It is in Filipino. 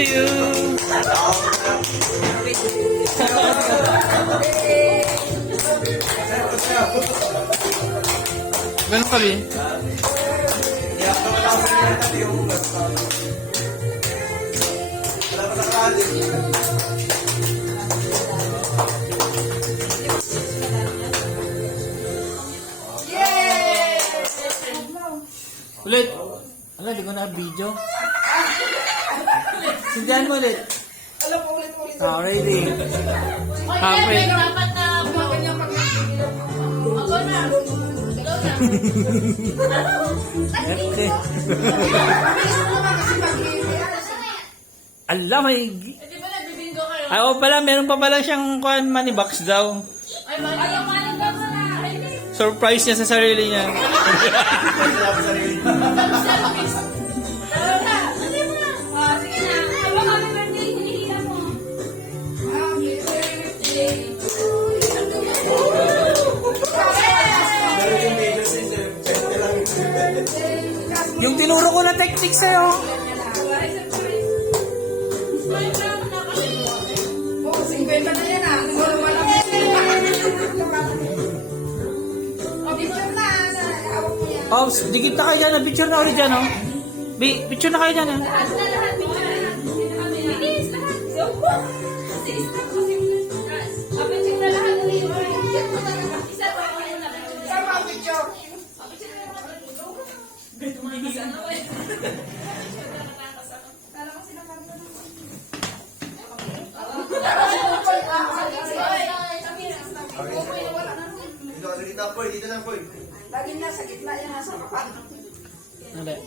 you. Ganun kami. Ulit. Ala, di ko na video. Sindihan mo ulit. Alam po ulit. Oh, ready. Okay, dapat na Ganyan pag ako na. Okay. Ala, may... Di ba nagbibingo kayo? Ay, oo pala, meron pa pala siyang money box daw. Ay, maling ka mo na. Surprise niya sa sarili niya. Tara na. Sige na. Sige na. Habang kami birthday, hinihiya mo. Yung tinuro ko na technique sa'yo. Oo, 50 na yan ah. Siguro wala. Picture na. Hawak mo yan. Oh, dikit na kayo dyan. Picture na ulit dyan, oh. Picture na kayo dyan, oh. Lahat na lahat. Bilis lahat. Bilis na ko. Picture na lahat. Isa pa ako muna. Sama ang picture. Dito sa gitna, Poy. Dito lang, Poy. Lagi na sa gitna yan. Nasa kapan. Ulit.